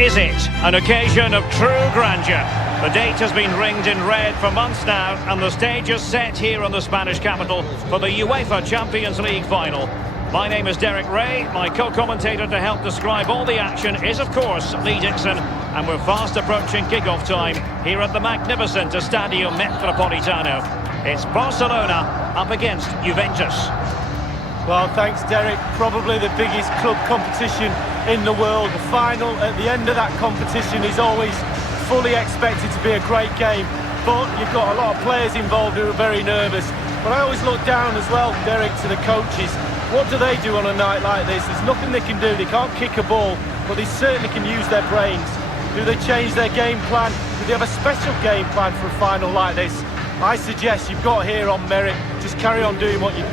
is it, an occasion of true grandeur. The date has been ringed in red for months now, and the stage is set here in the Spanish capital for the UEFA Champions League final. My name is Derek Ray. My co-commentator to help describe all the action is, of course, Lee Dixon. And we're fast approaching kick-off time here at the magnificent Estadio Metropolitano. It's Barcelona up against Juventus. Well, thanks, Derek. Probably the biggest club competition in the world. The final at the end of that competition is always fully expected to be a great game. But you've got a lot of players involved who are very nervous. But I always look down as well, Derek, to the coaches. What do they do on a night like this? There's nothing they can do. They can't kick a ball, but they certainly can use their brains. Do they change their game plan? Do they have a special game plan for a final like this? I suggest you've got here on merit. Just carry on doing what you do.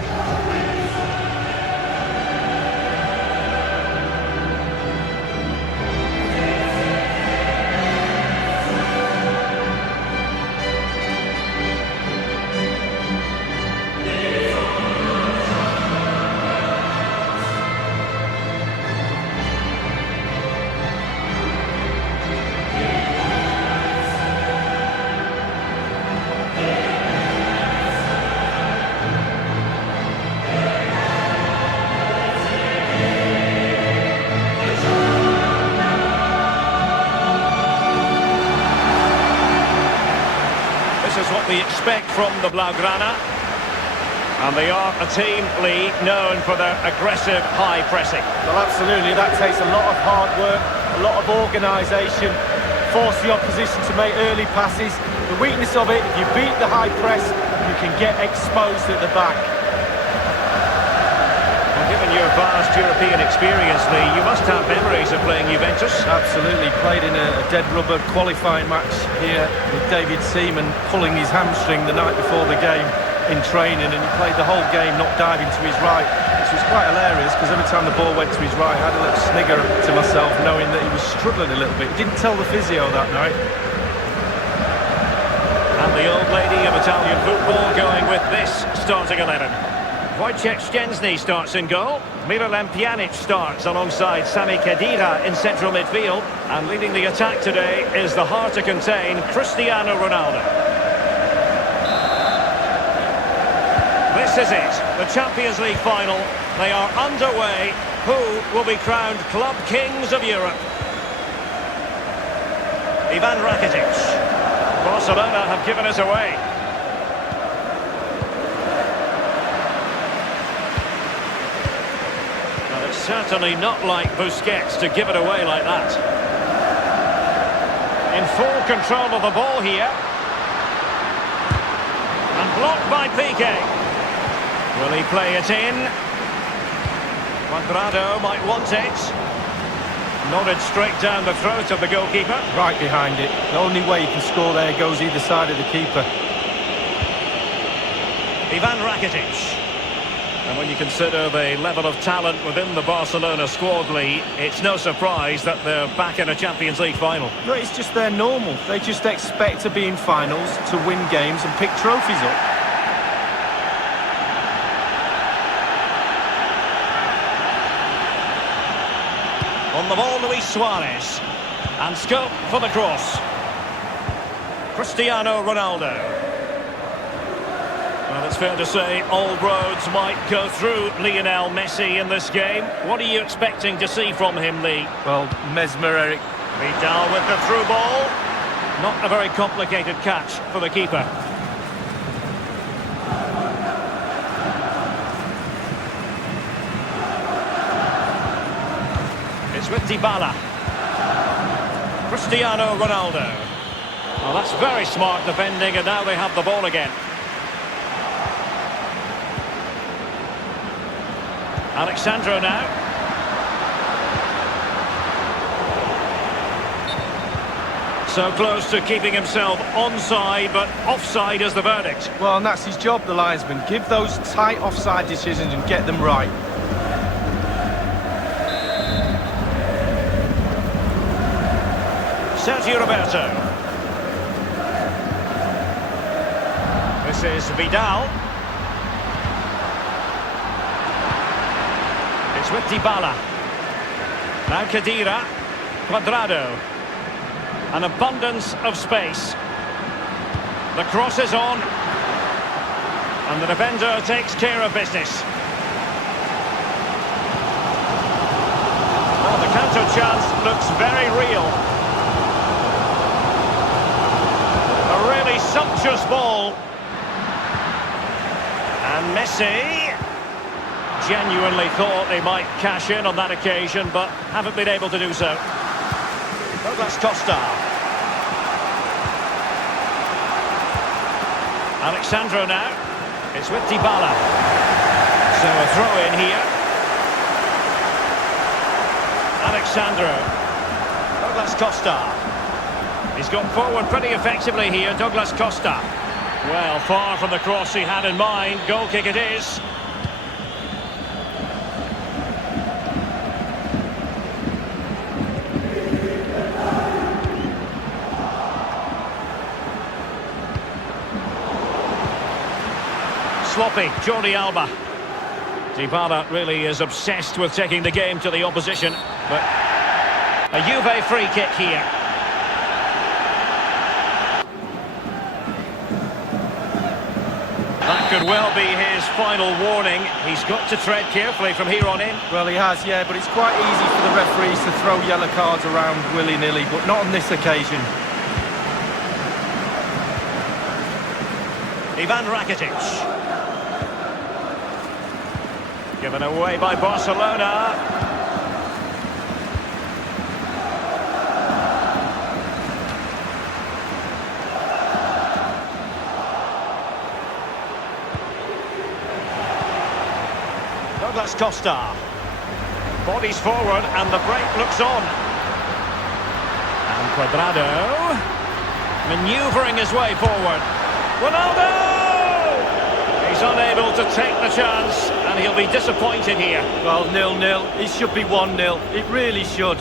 We expect from the Blaugrana, and they are a team, Lee, known for their aggressive high pressing. Well, absolutely, that takes a lot of hard work, a lot of organisation, force the opposition to make early passes. The weakness of it, if you beat the high press, you can get exposed at the back. Well, given your vast European experience, Lee, you must have memories of playing Juventus. Absolutely, played in a dead rubber qualifying match here with David Seaman pulling his hamstring the night before the game in training, and he played the whole game not diving to his right, which was quite hilarious because every time the ball went to his right I had a little snigger to myself knowing that he was struggling a little bit. He didn't tell the physio that night. And the old lady of Italian football going with this starting 11. Wojciech Szczęsny starts in goal. Miralem Pjanic starts alongside Sami Khedira in central midfield. And leading the attack today is the hard to contain Cristiano Ronaldo. This is it, the Champions League final. They are underway. Who will be crowned club kings of Europe? Ivan Rakitic. Barcelona have given it away. Certainly not like Busquets to give it away like that. In full control of the ball here. And blocked by Piqué. Will he play it in? Cuadrado might want it. Nodded straight down the throat of the goalkeeper. Right behind it. The only way you can score there goes either side of the keeper. Ivan Rakitic. And when you consider the level of talent within the Barcelona squad, Lee, it's no surprise that they're back in a Champions League final. No, it's just their normal. They just expect to be in finals, to win games and pick trophies up. On the ball, Luis Suarez. And scope for the cross. Cristiano Ronaldo. Well, it's fair to say all roads might go through Lionel Messi in this game. What are you expecting to see from him, Lee? Well, mesmeric. Vidal with the through ball. Not a very complicated catch for the keeper. It's with Dybala. Cristiano Ronaldo. Well, that's very smart defending, and now they have the ball again. Alexandro now. So close to keeping himself onside, but offside is the verdict. Well, and that's his job, the linesman. Give those tight offside decisions and get them right. Sergio Roberto. This is Vidal. It's with Dybala. Now Khedira. Cuadrado. An abundance of space. The cross is on. And the defender takes care of business. Well, the counter chance looks very real. A really sumptuous ball. And Messi genuinely thought they might cash in on that occasion, but haven't been able to do so. Douglas Costa. Alexandro now. It's with Dybala. So a throw in here. Alexandro. Douglas Costa. He's got forward pretty effectively here, Douglas Costa. Well, far from the cross he had in mind. Goal kick it is. Sloppy, Jordi Alba. Dybala really is obsessed with taking the game to the opposition, but a Juve free kick here. That could well be his final warning. He's got to tread carefully from here on in. Well, he has, yeah, but it's quite easy for the referees to throw yellow cards around willy-nilly, but not on this occasion. Ivan Rakitic. Given away by Barcelona. Douglas Costa. Bodies forward and the break looks on. And Cuadrado. Manoeuvring his way forward. Ronaldo! He's unable to take the chance, and he'll be disappointed here. Well, 0-0. It should be 1-0. It really should.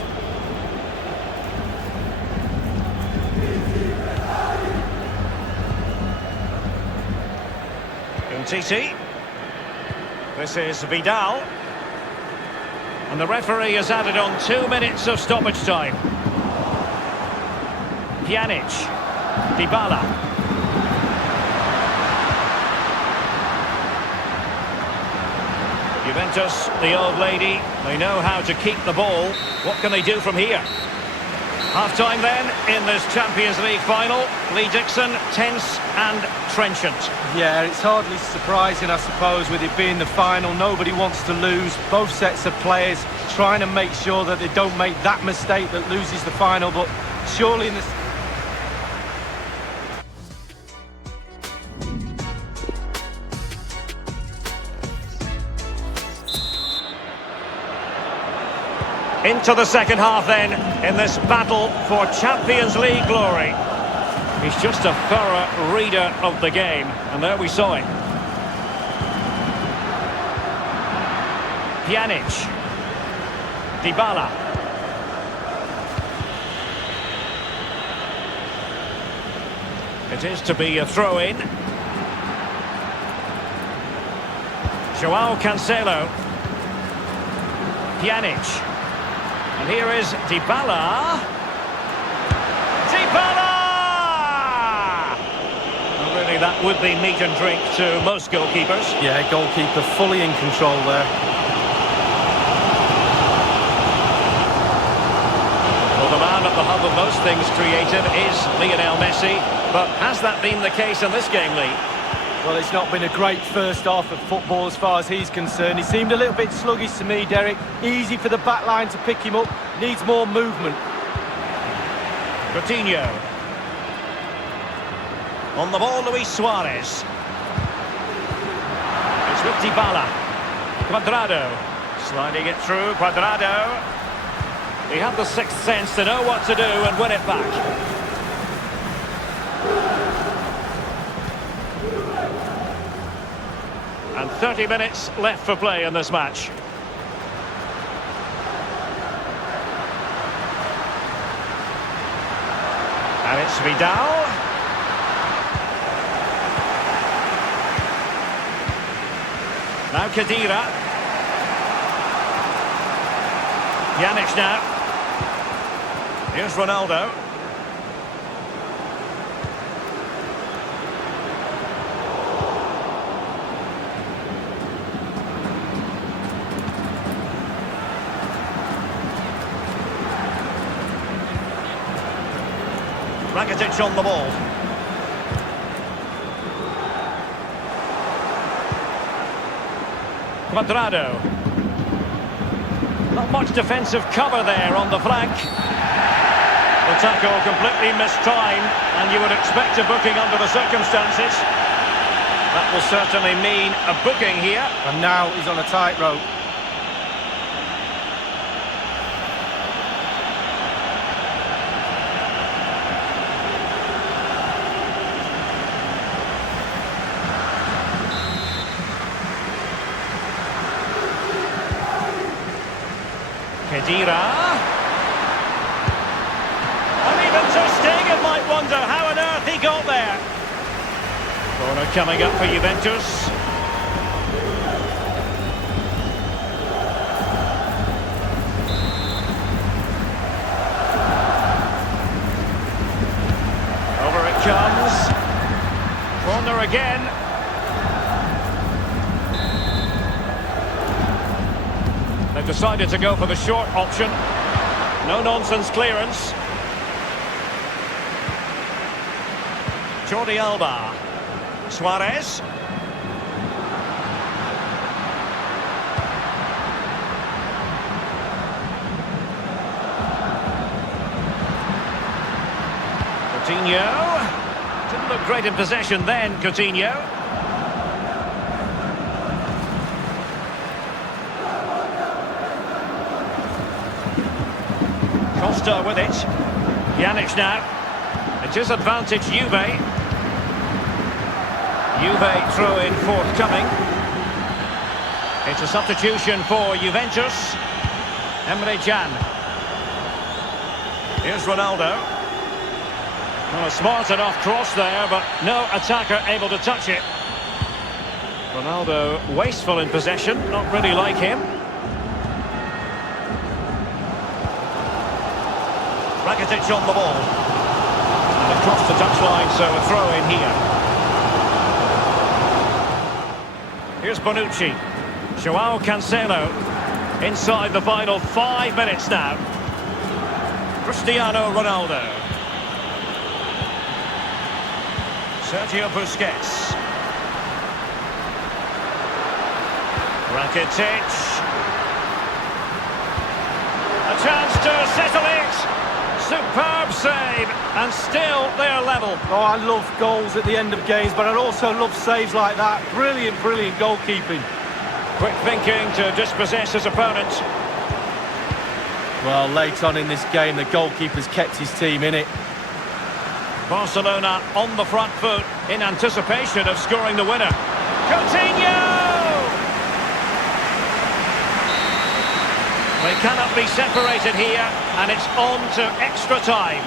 Umtiti. This is Vidal. And the referee has added on 2 minutes of stoppage time. Pjanic. Dybala. Juventus, the old lady, they know how to keep the ball. What can they do from here? Half-time then in this Champions League final. Lee Dixon, tense and trenchant. Yeah, it's hardly surprising, I suppose, with it being the final. Nobody wants to lose. Both sets of players trying to make sure that they don't make that mistake that loses the final, but surely in this... Into the second half then, in this battle for Champions League glory. He's just a thorough reader of the game, and there we saw it. Pjanic. Dybala. It is to be a throw-in. Joao Cancelo. Pjanic. And here is Dybala. Dybala! Well, really, that would be meat and drink to most goalkeepers. Yeah, goalkeeper fully in control there. Well, the man at the hub of most things creative is Lionel Messi. But has that been the case in this game, Lee? Well, it's not been a great first half of football as far as he's concerned. He seemed a little bit sluggish to me, Derek. Easy for the back line to pick him up. Needs more movement. Coutinho. On the ball, Luis Suarez. It's with Dybala. Cuadrado. Sliding it through, Cuadrado. He had the sixth sense to know what to do and win it back. And 30 minutes left for play in this match. And it's Vidal. Now Khedira. Pjanic now. Here's Ronaldo. Rakitic on the ball. Cuadrado. Not much defensive cover there on the flank. The tackle completely mistimed, and you would expect a booking under the circumstances. That will certainly mean a booking here. And now he's on a tightrope. Kedira. And even Ter Stegen might wonder how on earth he got there. Corner coming up for Juventus. Over it comes. Corner again. They've decided to go for the short option. No-nonsense clearance. Jordi Alba. Suarez. Coutinho. Didn't look great in possession then, Coutinho. Costa with it. Pjanic now. It is advantage Juve. Juve throw-in forthcoming. It's a substitution for Juventus. Emre Can. Here's Ronaldo. Well, a smart enough cross there, but no attacker able to touch it. Ronaldo wasteful in possession, not really like him. Rakitic on the ball. And across the touchline, so a throw-in here. Here's Bonucci. Joao Cancelo. Inside the final 5 minutes now. Cristiano Ronaldo. Sergio Busquets. Rakitic. A chance to settle it. Superb save, and still they're level. Oh, I love goals at the end of games, but I also love saves like that. Brilliant, brilliant goalkeeping. Quick thinking to dispossess his opponent. Well, late on in this game, the goalkeeper's kept his team in it. Barcelona on the front foot in anticipation of scoring the winner. Coutinho! They cannot be separated here, and it's on to extra time.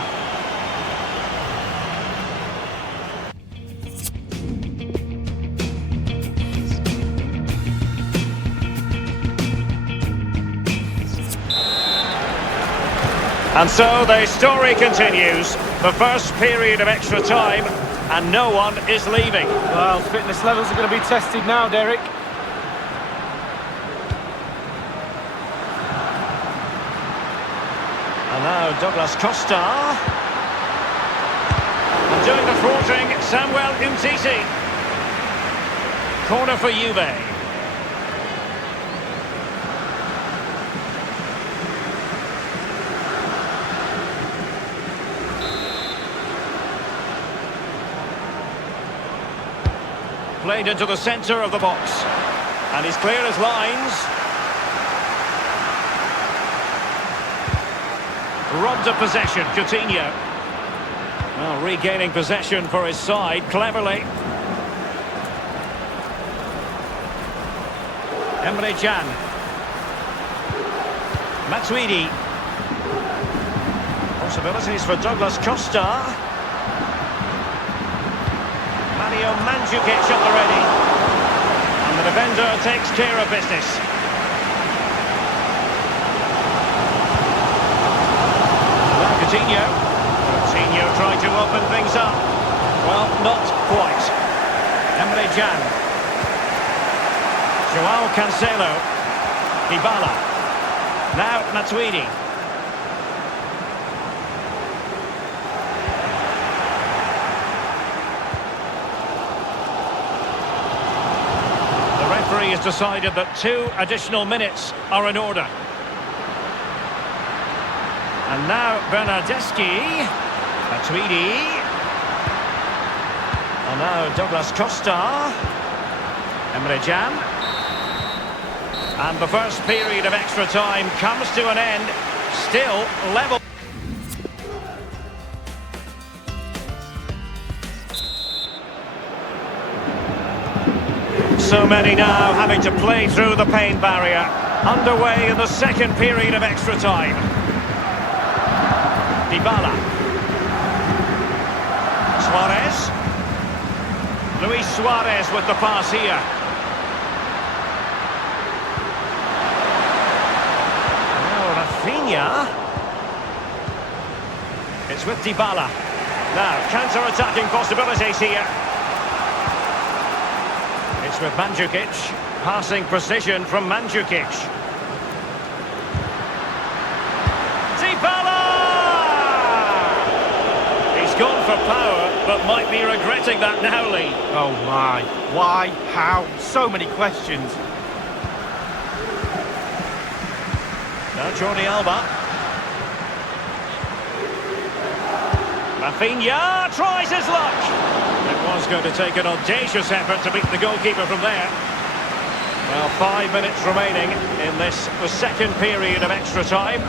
And so the story continues. The first period of extra time, and no one is leaving. Well, fitness levels are going to be tested now, Derek. And now Douglas Costa. And doing the thwarting, Samuel Umtiti. Corner for Juve. Played into the centre of the box. And he's clear as lines. Robbed of possession, Coutinho. Well, regaining possession for his side, cleverly. Emre Can. Matuidi. Possibilities for Douglas Costa. Mario Mandzukic at the ready. And the defender takes care of business. Coutinho. Coutinho tried to open things up. Well, not quite. Emre Can. Joao Cancelo. Dybala. Now Matuidi. The referee has decided that 2 additional minutes are in order. And now Bernardeschi. Matuidi. And now Douglas Costa. Emre Can. And the first period of extra time comes to an end. Still level. So many now having to play through the pain barrier. Underway in the second period of extra time. Dybala. Suarez. Luis Suarez with the pass here. Rafinha. It's with Dybala. Now, counter-attacking possibilities here. It's with Mandzukic. Passing precision from Mandzukic. Dybala! He's gone for power, but might be regretting that now, Lee. Oh my, why, how, so many questions. Now Jordi Alba. Rafinha tries his luck. It was going to take an audacious effort to beat the goalkeeper from there. Well, 5 minutes remaining in this, the second period of extra time.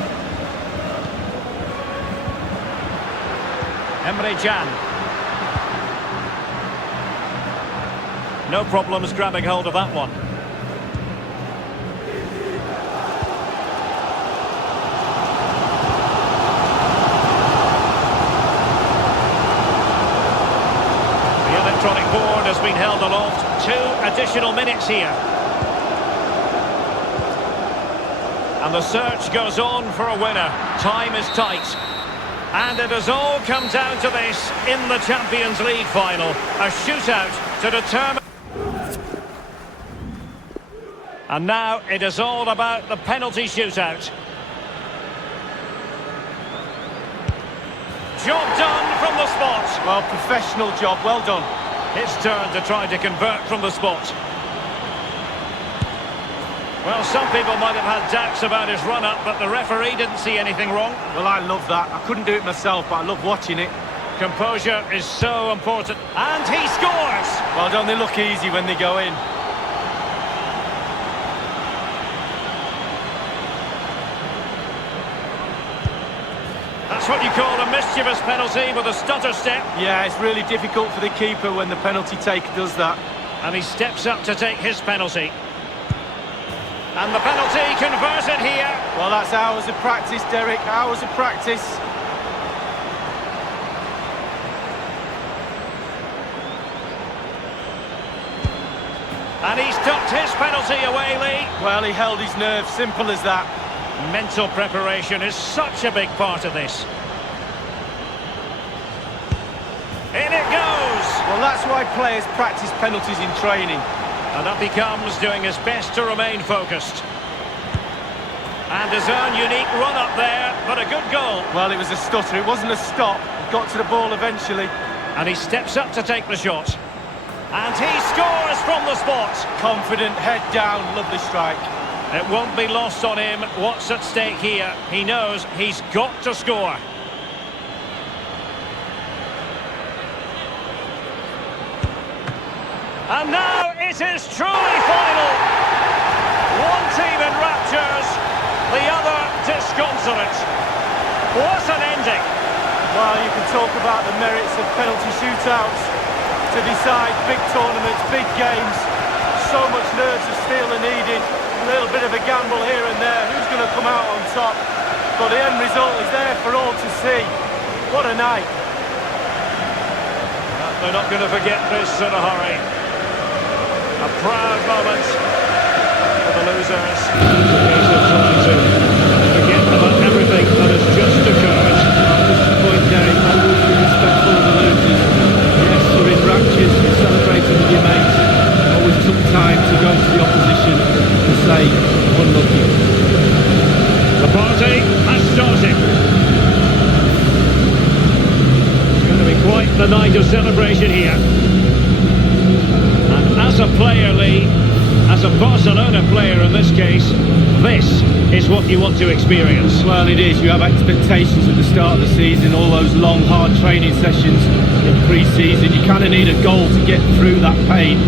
Emre Can. No problems grabbing hold of that one. Electronic board has been held aloft. 2 additional minutes here. And the search goes on for a winner. Time is tight. And it has all come down to this in the Champions League final. A shootout to determine... And now it is all about the penalty shootout. Job done from the spot. Well, professional job, well done. His turn to try to convert from the spot. Well, some people might have had doubts about his run-up, but the referee didn't see anything wrong. Well, I love that. I couldn't do it myself, but I love watching it. Composure is so important. And he scores! Well, don't they look easy when they go in? That's what you call a mischievous penalty with a stutter step. Yeah, it's really difficult for the keeper when the penalty taker does that. And he steps up to take his penalty. And the penalty converted here. Well, that's hours of practice, Derek, hours of practice. And he's tucked his penalty away, Lee. Well, he held his nerve, simple as that. Mental preparation is such a big part of this. In it goes! Well, that's why players practice penalties in training. And up he comes, doing his best to remain focused. And his own unique run-up there, but a good goal. Well, it was a stutter, it wasn't a stop. He got to the ball eventually. And he steps up to take the shot. And he scores from the spot. Confident, head down, lovely strike. It won't be lost on him what's at stake here. He knows he's got to score. And now it is truly final. One team in raptures, the other disconsolate. What an ending. Well, you can talk about the merits of penalty shootouts to decide big tournaments, big games. So much nerves of steel are needed. A little bit of a gamble here and there. Who's going to come out on top? But the end result is there for all to see. What a night. They're not going to forget this in a hurry. A proud moment for the losers. A case of trying to forget about everything that has just occurred. a night of celebration here. And as a player, Lee, as a Barcelona player in this case, this is what you want to experience. Well, it is. You have expectations at the start of the season, all those long, hard training sessions in pre-season. You kind of need a goal to get through that pain.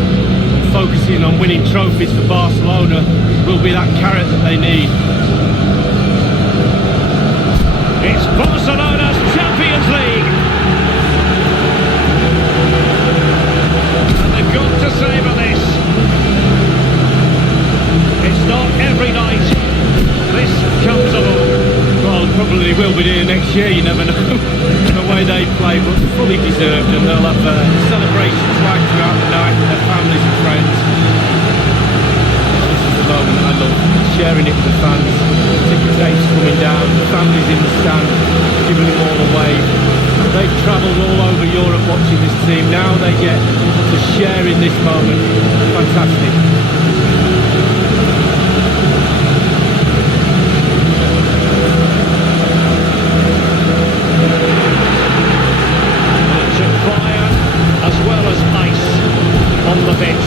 Focusing on winning trophies for Barcelona will be that carrot that they need. It's Barcelona's Champions League. And they've got to savour this. It's not every night this comes along. Well, probably will be here next year, you never know, the way they play, but fully deserved, and they'll have celebrations right throughout the night with their families and friends. This is the moment I love, sharing it with the fans, ticket tapes coming down, the families in the stand, giving them all away. They've travelled all over Europe watching this team, now they get to share in this moment. Fantastic. On the pitch.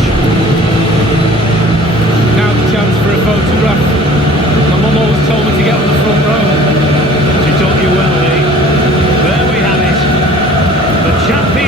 Now the chance for a photograph. My mum always told me to get on the front row. She taught you well, Lee. There we have it. The champion.